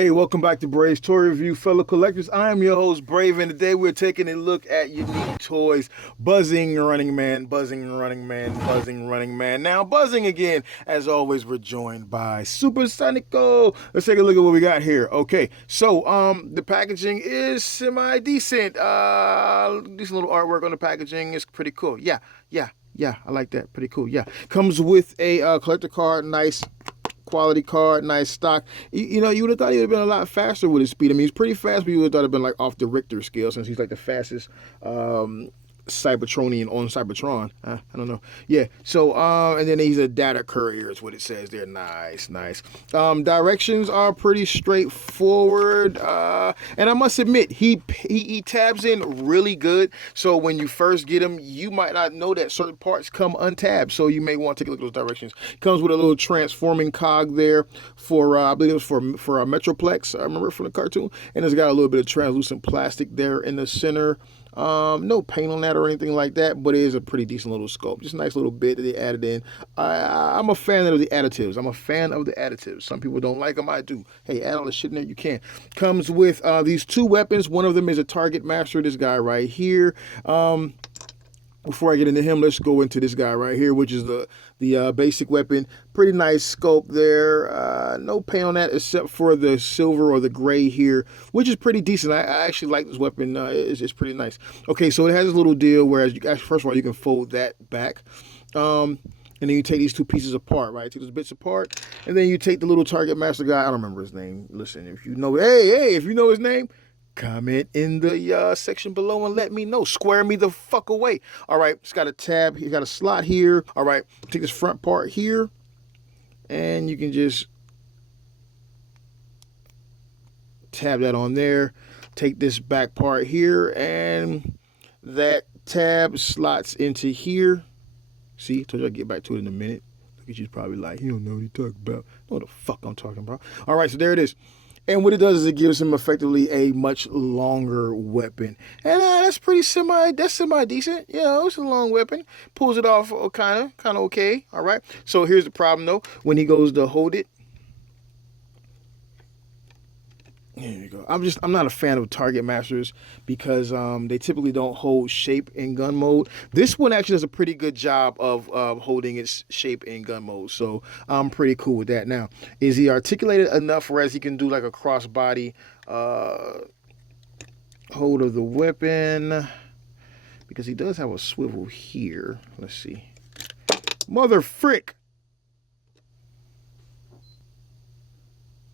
Hey, welcome back to Brave's Toy Review, fellow collectors. I am your host, Brave, and today we're taking a look at Unique Toys Buzzing Running Man, Buzzing Running Man, Buzzing Running Man. Now, buzzing again, as always, we're joined by Super Sonico. Let's take a look at what we got here. Okay, so the packaging is semi-decent. Decent little artwork on the packaging. It's pretty cool. Yeah, I like that. Pretty cool. Yeah, comes with a collector card, nice quality card, nice stock. You know, you would have thought he would have been a lot faster with his speed. I mean, he's pretty fast, but you would have thought it'd been like off the Richter scale since he's like the fastest Cybertronian on Cybertron. I don't know. Yeah. So and then he's a data courier is what it says there. Nice. Directions are pretty straightforward. And I must admit, he tabs in really good. So when you first get him, you might not know that certain parts come untabbed. So you may want to take a look at those directions. Comes with a little transforming cog there for I believe it was for Metroplex. I remember from the cartoon. And it's got a little bit of translucent plastic there in the center. No paint on that or anything like that, but it is a pretty decent little sculpt. Just a nice little bit that they added in. I'm a fan of the additives. Some people don't like them. I do. Hey, add all the shit in there you can. Comes with these two weapons. One of them is a Target Master, this guy right here. Before I get into him, let's go into this guy right here, which is the basic weapon. Pretty nice sculpt there. No paint on that except for the silver or the gray here, which is pretty decent. I actually like this weapon. It's pretty nice. Okay, so it has this little deal where, first of all, you can fold that back. And then you take these two pieces apart, right? Take those bits apart. And then you take the little Target Master guy. I don't remember his name. Listen, if you know, if you know his name, comment in the section below and let me know. Square me the fuck away. All right, it's got a tab. He's got a slot here. All right, take this front part here, and you can just tab that on there. Take this back part here, and that tab slots into here. See, told you I'd get back to it in a minute. Look at you, probably like, you don't know what you're talking about. Know what the fuck I'm talking about. All right, so there it is. And what it does is it gives him effectively a much longer weapon. And that's semi decent. You know, it's a long weapon. Pulls it off kind of okay. All right. So here's the problem though. When he goes to hold it. Here you go. I'm not a fan of Target Masters because they typically don't hold shape in gun mode. This one actually does a pretty good job of holding its shape in gun mode, so I'm pretty cool with that. Now, is he articulated enough whereas he can do like a crossbody hold of the weapon? Because he does have a swivel here. Let's see. Mother frick!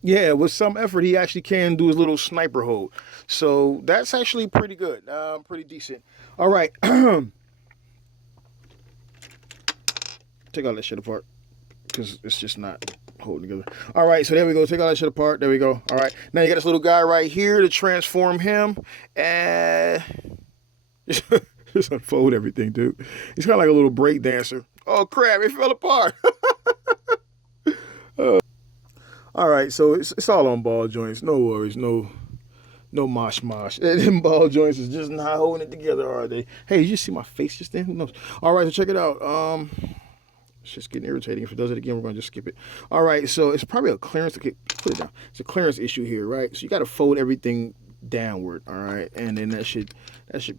Yeah, with some effort, he actually can do his little sniper hold. So that's actually pretty good. Pretty decent. All right. Take all that shit apart because it's just not holding together. All right, so there we go. Take all that shit apart. There we go. All right. Now you got this little guy right here to transform him. And just unfold everything, dude. He's kind of like a little break dancer. Oh, crap. It fell apart. All right, so it's all on ball joints. No worries, no mosh. Them ball joints is just not holding it together, are they? Hey, did you see my face just then? Who knows? All right, so check it out. It's just getting irritating. If it does it again, we're gonna just skip it. All right, so it's probably a clearance. Okay, put it down. It's a clearance issue here, right? So you got to fold everything downward. All right, and then that should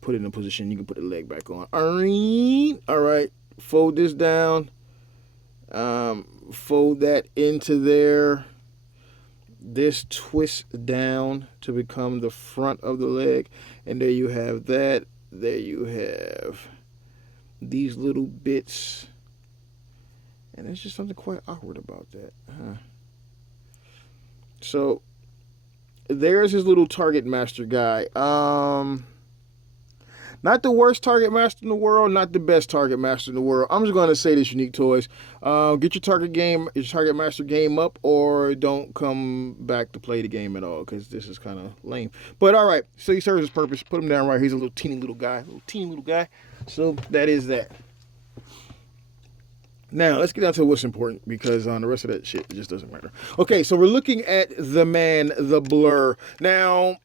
put it in a position. You can put the leg back on. All right, fold this down. Fold that into there. This twists down to become the front of the leg, and there you have that. There you have these little bits, and there's just something quite awkward about that. So there's his little Target Master guy. Not the worst Target Master in the world, not the best Target Master in the world. I'm just going to say this, Unique Toys. Get your Target Master game up, or don't come back to play the game at all, because this is kind of lame. But all right, so he serves his purpose. Put him down right. He's a little teeny little guy. So that is that. Now, let's get down to what's important, because the rest of that shit just doesn't matter. Okay, so we're looking at the man, the Blur. Now,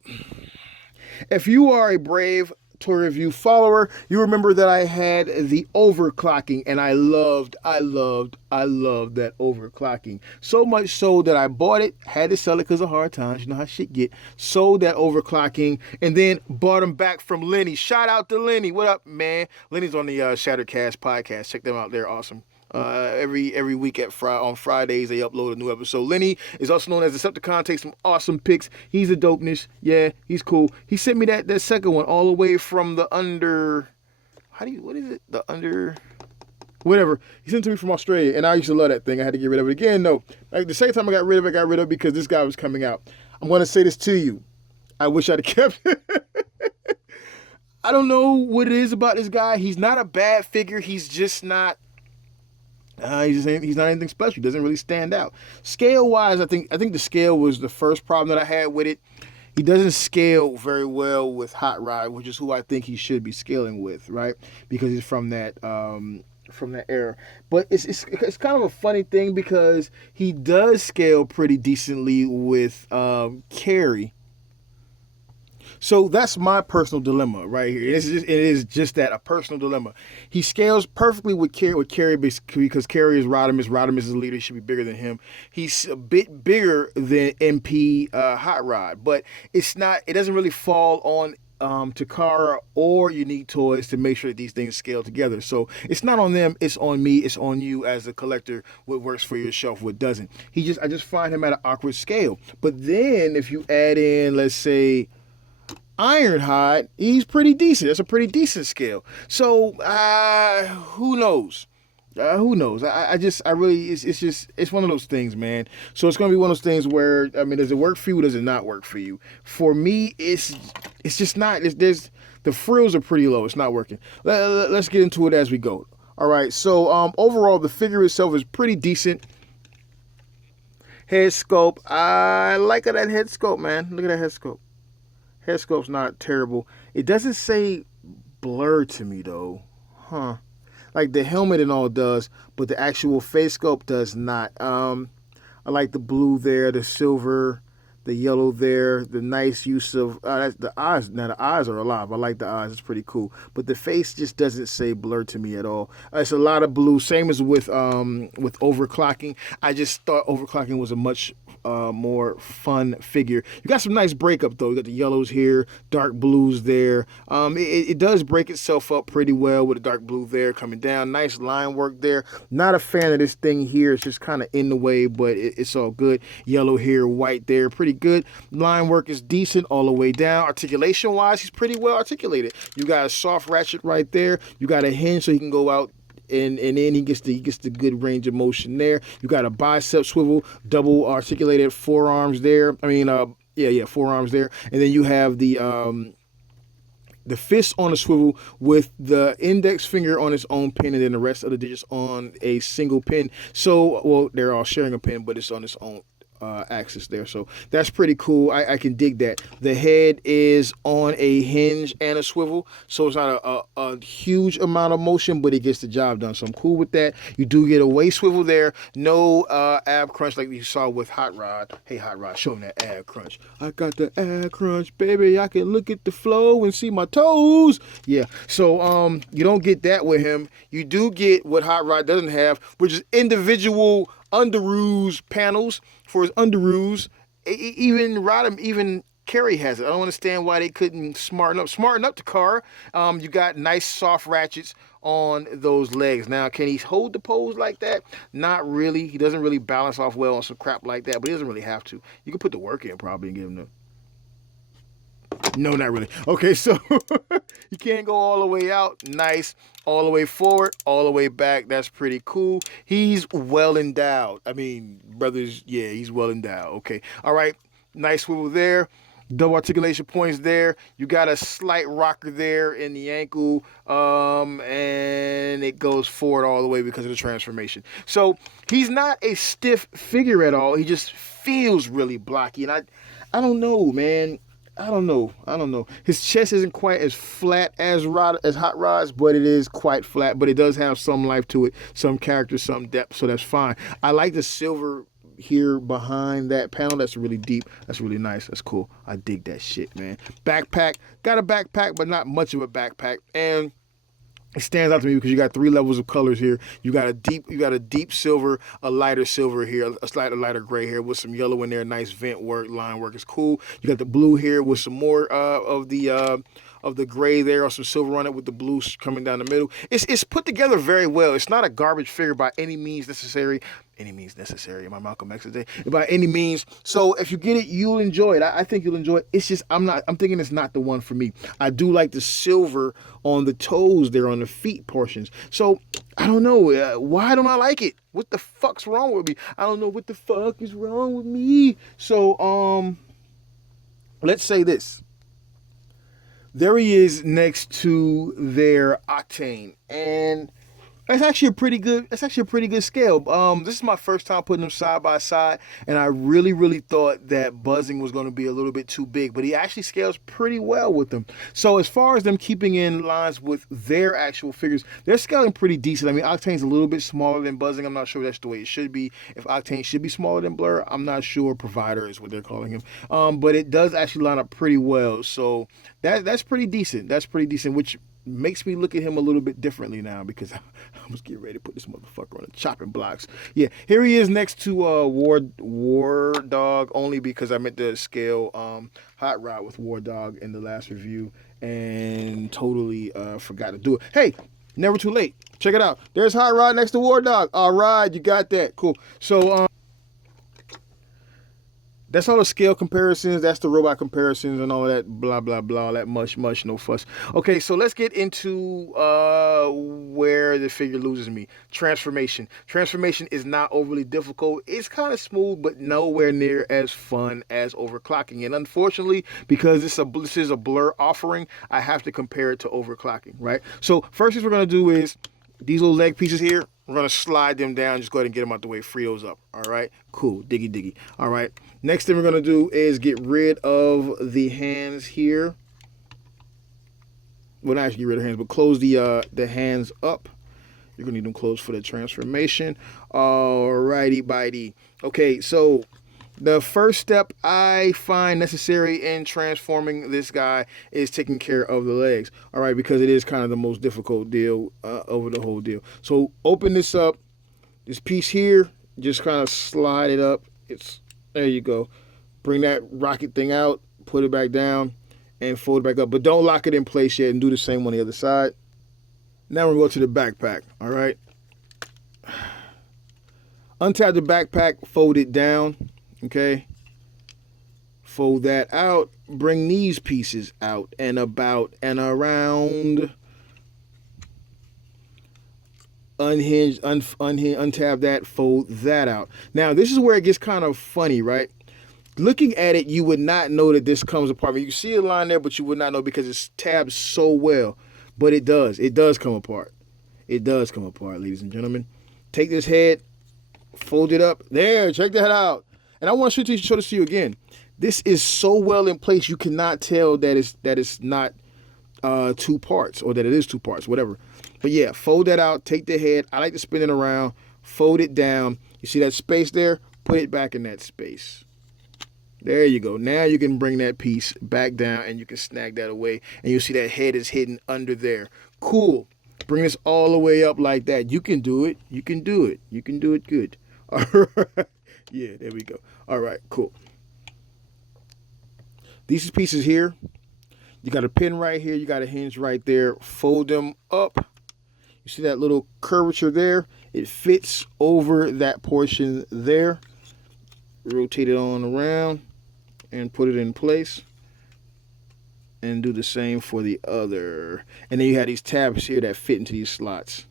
if you are a Brave toy review follower, you remember that I had the overclocking, and I loved that overclocking. So much so that I bought it, had to sell it because of hard times. You know how shit get. Sold that overclocking, and then bought them back from Lenny. Shout out to Lenny. What up, man? Lenny's on the Shattercast podcast. Check them out. They're awesome. Every week on Fridays they upload a new episode. Lenny is also known as Decepticon. Takes some awesome pics. He's a dopeness. Yeah, he's cool. He sent me that second one all the way from the under. What is it? The under. Whatever. He sent it to me from Australia, and I used to love that thing. I had to get rid of it again. No, like the second time I got rid of it because this guy was coming out. I'm going to say this to you. I wish I'd have kept it. I don't know what it is about this guy. He's not a bad figure. He's just not. He's not anything special. He doesn't really stand out. Scale wise, I think the scale was the first problem that I had with it. He doesn't scale very well with Hot Rod, which is who I think he should be scaling with, right? Because he's from that era. But it's kind of a funny thing because he does scale pretty decently with Carrie. So that's my personal dilemma right here. It is just that, a personal dilemma. He scales perfectly with Carrie because Carrie is Rodimus. Rodimus is the leader. He should be bigger than him. He's a bit bigger than MP Hot Rod, but it's not. It doesn't really fall on Takara or Unique Toys to make sure that these things scale together. So it's not on them. It's on me. It's on you as a collector. What works for your shelf, what doesn't. I just find him at an awkward scale. But then if you add in, let's say, Ironhide, he's pretty decent. That's a pretty decent scale. So who knows? Who knows? It's one of those things, man. So it's gonna be one of those things where, I mean, does it work for you? Or does it not work for you? For me, it's just not. The frills are pretty low. It's not working. Let's get into it as we go. All right. So overall, the figure itself is pretty decent. Head sculpt. I like that head sculpt, man. Look at that head sculpt. Head sculpt's not terrible. It doesn't say blur to me though. Huh. Like the helmet and all does, but the actual face sculpt does not. I like the blue there, the silver, the yellow there, the nice use of the eyes. Now the eyes are alive. I like the eyes. It's pretty cool. But the face just doesn't say blur to me at all. It's a lot of blue. Same as with overclocking. I just thought overclocking was a much more fun figure. You got some nice breakup though. You got the yellows here, dark blues there. It does break itself up pretty well with the dark blue there coming down. Nice line work there. Not a fan of this thing here. It's just kind of in the way, but it's all good. Yellow here, white there. Pretty good. Line work is decent all the way down. Articulation wise, he's pretty well articulated. You got a soft ratchet right there. You got a hinge so he can go out and then he gets the good range of motion there. You got a bicep swivel, double articulated forearms there. I mean, forearms there. And then you have the fist on a swivel with the index finger on its own pin and then the rest of the digits on a single pin. So, well, they're all sharing a pin, but it's on its own axis there. So that's pretty cool. I can dig that. The head is on a hinge and a swivel, so it's not a huge amount of motion, but it gets the job done. So I'm cool with that. You do get a waist swivel there. No ab crunch like you saw with Hot Rod. Hey, Hot Rod, show me that ab crunch. I got the ab crunch, baby. I can look at the flow and see my toes. Yeah. So you don't get that with him. You do get what Hot Rod doesn't have, which is individual underoos panels for his underoos. Even Carrie has it. I don't understand why they couldn't smarten up the car. You got nice soft ratchets on those legs. Now, can he hold the pose like that? Not really. He doesn't really balance off well on some crap like that, but he doesn't really have to. You can put the work in probably and give him the... No, not really. Okay, so you can't go all the way out. Nice. All the way forward, all the way back. That's pretty cool. He's well endowed. I mean, brothers, yeah, he's well endowed. Okay. All right. Nice swivel there. Double articulation points there. You got a slight rocker there in the ankle. And it goes forward all the way because of the transformation. So he's not a stiff figure at all. He just feels really blocky. And I don't know, man. I don't know. His chest isn't quite as flat as Hot Rod's, but it is quite flat. But it does have some life to it, some character, some depth, so that's fine. I like the silver here behind that panel. That's really deep. That's really nice. That's cool. I dig that shit, man. Backpack. Got a backpack, but not much of a backpack. And it stands out to me because you got 3 levels of colors here. You got a deep silver, a lighter silver here, a slightly lighter gray here with some yellow in there. Nice vent work, line work is cool. You got the blue here with some more of the gray there, or some silver on it with the blue coming down the middle. It's put together very well. It's not a garbage figure by any means necessary. My Malcolm X today, by any means. So if you get it, you'll enjoy it. I think you'll enjoy it. It's just I'm thinking it's not the one for me. I do like the silver on the toes there, on the feet portions. So I don't know, why don't I like it? What the fuck's wrong with me? I don't know what the fuck is wrong with me. So let's say this. There he is next to their Octane, and that's actually a pretty good scale. This is my first time putting them side by side, and I really thought that Buzzing was going to be a little bit too big, but he actually scales pretty well with them. So as far as them keeping in lines with their actual figures, they're scaling pretty decent. I mean, Octane's a little bit smaller than Buzzing. I'm not sure that's the way it should be. If Octane should be smaller than Blur, I'm not sure. Provider is what they're calling him. But it does actually line up pretty well. So that's pretty decent. That's pretty decent, which makes me look at him a little bit differently now, because I was getting ready to put this motherfucker on the chopping blocks. Yeah, here he is next to War Dog, only because I meant to scale Hot Rod with War Dog in the last review and totally forgot to do it. Hey, never too late. Check it out. There's Hot Rod next to War Dog. All right, you got that. Cool. So that's all the scale comparisons. That's the robot comparisons and all that blah, blah, blah, all that mush, no fuss. Okay, so let's get into where the figure loses me. Transformation. Transformation is not overly difficult. It's kind of smooth, but nowhere near as fun as overclocking. And unfortunately, because this is a Blur offering, I have to compare it to overclocking, right? So first thing we're going to do is these little leg pieces here, we're going to slide them down. Just go ahead and get them out the way. Free those up. All right? Cool. Diggy. All right. Next thing we're going to do is get rid of the hands here. Well, not actually get rid of the hands, but close the hands up. You're going to need them closed for the transformation. All righty, bitey. Okay, so the first step I find necessary in transforming this guy is taking care of the legs. All right, because it is kind of the most difficult deal over the whole deal. So open this up. This piece here, just kind of slide it up. There you go. Bring that rocket thing out, put it back down, and fold it back up. But don't lock it in place yet, and do the same on the other side. Now we're going to go to the backpack. All right. Untap the backpack, fold it down. Okay, fold that out, bring these pieces out and about and around, unhinge, untap that, fold that out. Now this is where it gets kind of funny, right? Looking at it, you would not know that this comes apart. I mean, you see a line there, but you would not know because it's tabbed so well. But it does come apart. It does come apart, ladies and gentlemen. Take this head, fold it up. There, check that out. And I want to show this to you again. This is so well in place, you cannot tell that it's not 2 parts, or that it is 2 parts, whatever. But yeah, fold that out, take the head. I like to spin it around, fold it down. You see that space there? Put it back in that space. There you go. Now you can bring that piece back down and you can snag that away. And you'll see that head is hidden under there. Cool. Bring this all the way up like that. You can do it. You can do it. You can do it good. All right. Yeah, there we go. All right, cool. These pieces here, you got a pin right here, you got a hinge right there. Fold them up. You see that little curvature there? It fits over that portion there. Rotate it on around and put it in place. And do the same for the other. And then you have these tabs here that fit into these slots.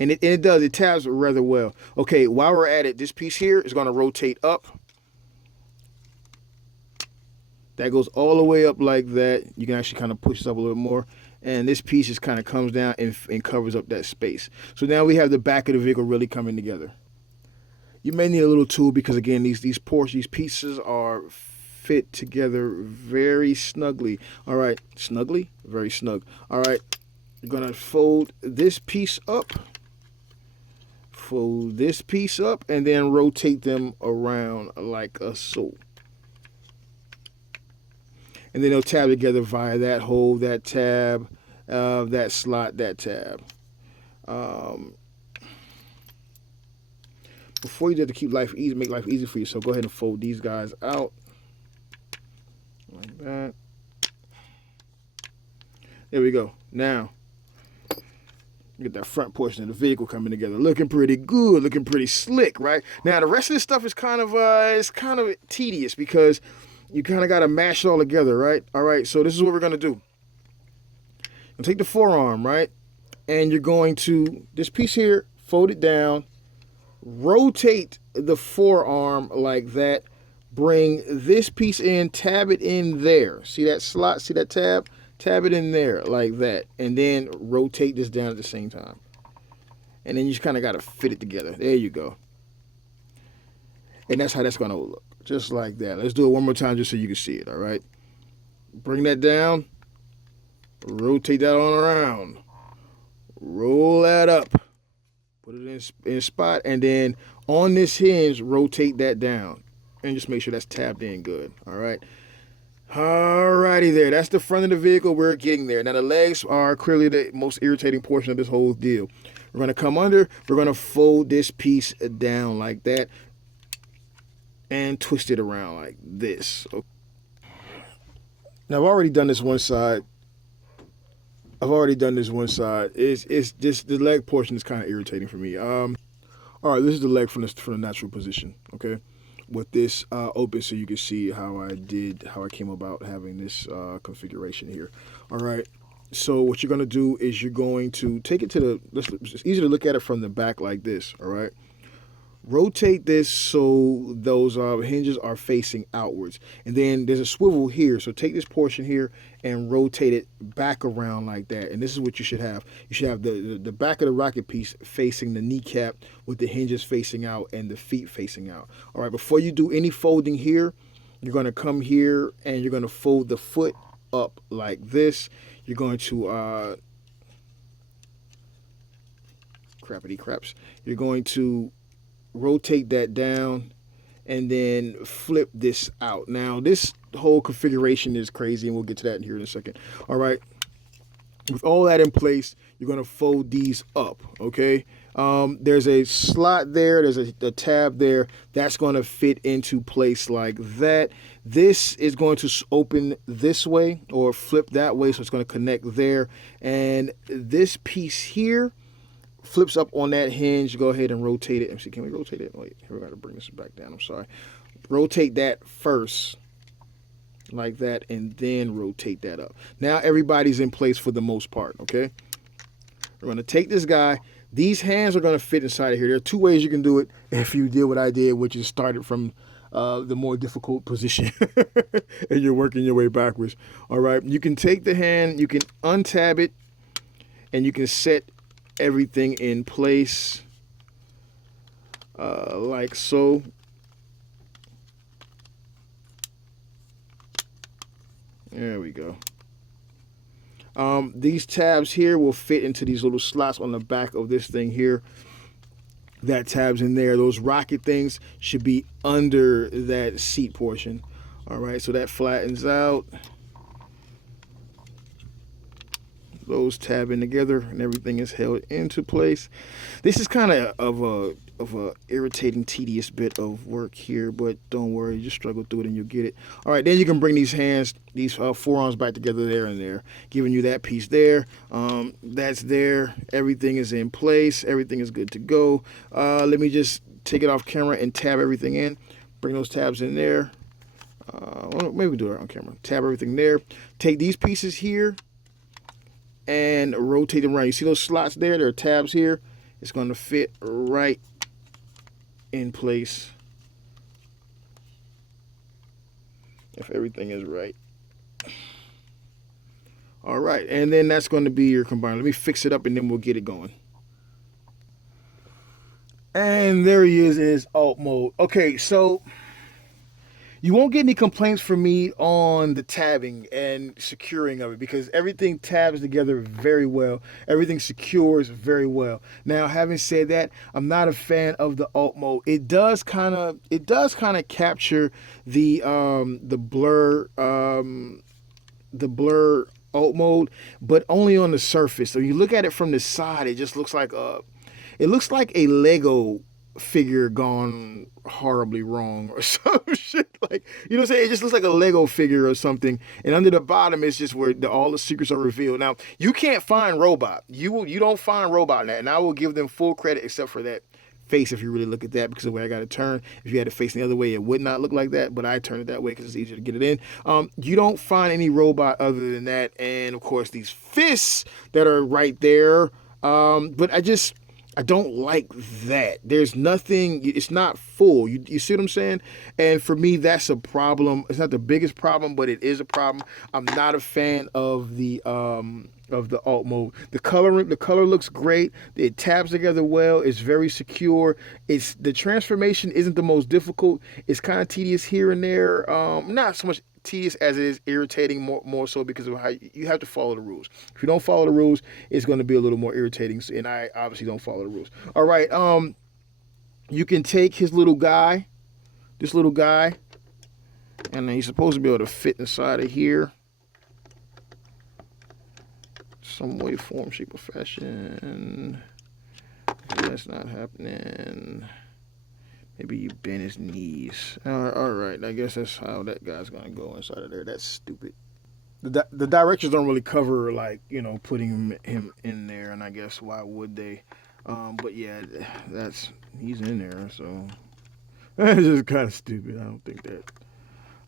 And it does. It tabs rather well. Okay, while we're at it, this piece here is going to rotate up. That goes all the way up like that. You can actually kind of push this up a little more. And this piece just kind of comes down and covers up that space. So now we have the back of the vehicle really coming together. You may need a little tool because, again, these pieces are fit together very snugly. All right, snugly? Very snug. All right, you're going to fold this piece up. fold this piece up and then rotate them around like so. And then they'll tab together via that hole, that tab, that slot, that tab. Before you do to keep life easy, make life easy for you, so go ahead and fold these guys out like that. There we go. Now, get that front portion of the vehicle coming together, looking pretty good, looking pretty slick, right? Now, the rest of this stuff is kind of tedious because you kind of got to mash it all together, right? All right, so this is what we're going to do. You'll take the forearm, right? And you're going to, this piece here, fold it down, rotate the forearm like that, bring this piece in, tab it in there. See that slot? See that tab? Tab it in there like that. And then rotate this down at the same time. And then you just kind of got to fit it together. There you go. And that's how that's going to look. Just like that. Let's do it one more time just so you can see it, all right? Bring that down. Rotate that on around. Roll that up. Put it in spot. And then on this hinge, rotate that down. And just make sure that's tabbed in good, all right? Alrighty there. That's the front of the vehicle. We're getting there. Now, the legs are clearly the most irritating portion of this whole deal. We're going to come under. We're going to fold this piece down like that. And twist it around like this. Now I've already done this one side. It's just the leg portion is kind of irritating for me. All right, this is the leg from the natural position. Okay, with this open, so you can see how I came about having this configuration here. All right. So what you're gonna do is you're going to take it to the. It's easy to look at it from the back like this. All right. Rotate this so those hinges are facing outwards. And then there's a swivel here. So take this portion here and rotate it back around like that. And this is what you should have. You should have the back of the rocket piece facing the kneecap with the hinges facing out and the feet facing out. All right, before you do any folding here, you're going to come here and you're going to fold the foot up like this. You're going to, crappity craps. You're going to rotate that down and then flip this out. Now this whole configuration is crazy and we'll get to that here in a second. All right, with all that in place, you're going to fold these up. Okay, there's a slot there, there's a tab there that's going to fit into place like that. This is going to open this way or flip that way, so it's going to connect there. And this piece here flips up on that hinge. Go ahead and rotate it. MC, can we rotate it? Wait, here we got to bring this back down. I'm sorry. Rotate that first like that and then rotate that up. Now everybody's in place for the most part, okay? We're going to take this guy. These hands are going to fit inside of here. There are two ways you can do it if you did what I did, which is started from the more difficult position and you're working your way backwards. All right, you can take the hand, you can untab it, and you can set everything in place like so. There we go. These tabs here will fit into these little slots on the back of this thing here. That tab's in there. Those rocket things should be under that seat portion. All right, so that flattens out. Those tab in together and everything is held into place. This is kind of a irritating, tedious bit of work here, but don't worry, just struggle through it and you'll get it. All right, then you can bring these hands, these forearms back together there and there, giving you that piece there. That's there. Everything is in place. Everything is good to go. Let me just take it off camera and tab everything in. Bring those tabs in there. Well, maybe we do it on camera. Tab everything there. Take these pieces here and rotate them around. You see those slots there? There are tabs here. It's going to fit right in place if everything is right. All right, and then that's going to be your combiner. Let me fix it up and then we'll get it going. And there he is in his alt mode. Okay, so You won't get any complaints from me on the tabbing and securing of it because everything tabs together very well. Everything secures very well. Now, having said that, I'm not a fan of the alt mode. It does kind of capture the blur alt mode, but only on the surface. So you look at it from the side, it just looks like a Lego figure gone horribly wrong or some shit. Like, you know what I'm saying? It just looks like a Lego figure or something. And under the bottom is just where all the secrets are revealed. Now, you can't find Robot. You don't find Robot in that. And I will give them full credit except for that face if you really look at that, because of the way I got it turned. If you had it facing the other way, it would not look like that, but I turned it that way because it's easier to get it in. You don't find any Robot other than that, and of course these fists that are right there. But I don't like that. There's nothing, it's not full. You see what I'm saying? And for me, that's a problem. It's not the biggest problem, but it is a problem. I'm not a fan of the alt mode. The color looks great. It tabs together well. It's very secure. The transformation isn't the most difficult. It's kind of tedious here and there. Not so much tedious as it is irritating, more so because of how you have to follow the rules. If you don't follow the rules, it's going to be a little more irritating, and I obviously don't follow the rules. All right, you can take this little guy, and he's supposed to be able to fit inside of here some way, form, shape, or fashion. That's not happening. Maybe you bend his knees. All right, I guess that's how that guy's gonna go inside of there. That's stupid. The directions don't really cover, like, putting him in there, and I guess why would they? But yeah, he's in there, so that's just kind of stupid. I don't think that.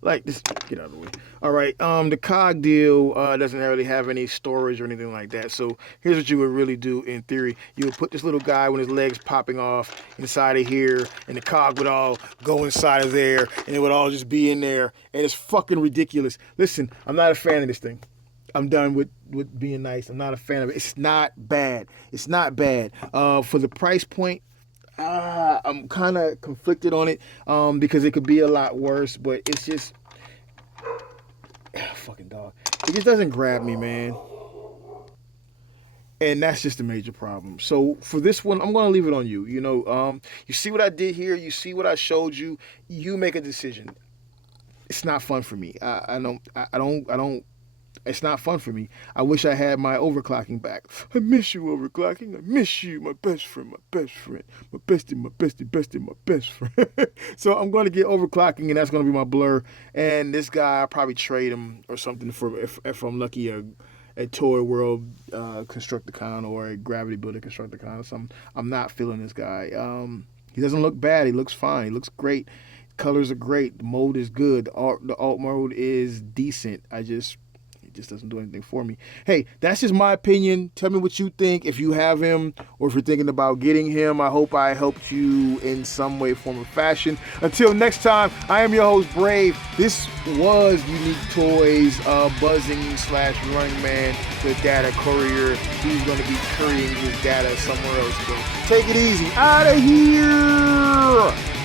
Like, just get out of the way. All right, the cog deal doesn't really have any storage or anything like that. So here's what you would really do in theory. You would put this little guy with his legs popping off inside of here, and the cog would all go inside of there, and it would all just be in there, and it's fucking ridiculous. Listen, I'm not a fan of this thing. I'm done with being nice. I'm not a fan of it. It's not bad. It's not bad. For the price point, I'm kind of conflicted on it because it could be a lot worse, but it's just fucking dog. It just doesn't grab me, man. And that's just a major problem. So for this one, I'm going to leave it on you. You see what I did here. You see what I showed you. You make a decision. It's not fun for me. I don't. It's not fun for me. I wish I had my overclocking back. I miss you, overclocking. I miss you, my best friend, my bestie, my bestie, my best friend. So I'm going to get overclocking, and that's going to be my blur. And this guy, I'll probably trade him or something for, if I'm lucky, a Toy World Constructicon or a Gravity Builder Constructicon or something. I'm not feeling this guy. He doesn't look bad. He looks fine. He looks great. Colors are great. The mode is good. The alt mode is decent. It just doesn't do anything for me. Hey, that's just my opinion. Tell me what you think, if you have him or if you're thinking about getting him. I hope I helped you in some way, form, or fashion. Until next time, I am your host, Brave. This was Unique Toys Buzzing / Running Man, the data courier. He's going to be couriering his data somewhere else. So take it easy. Out of here!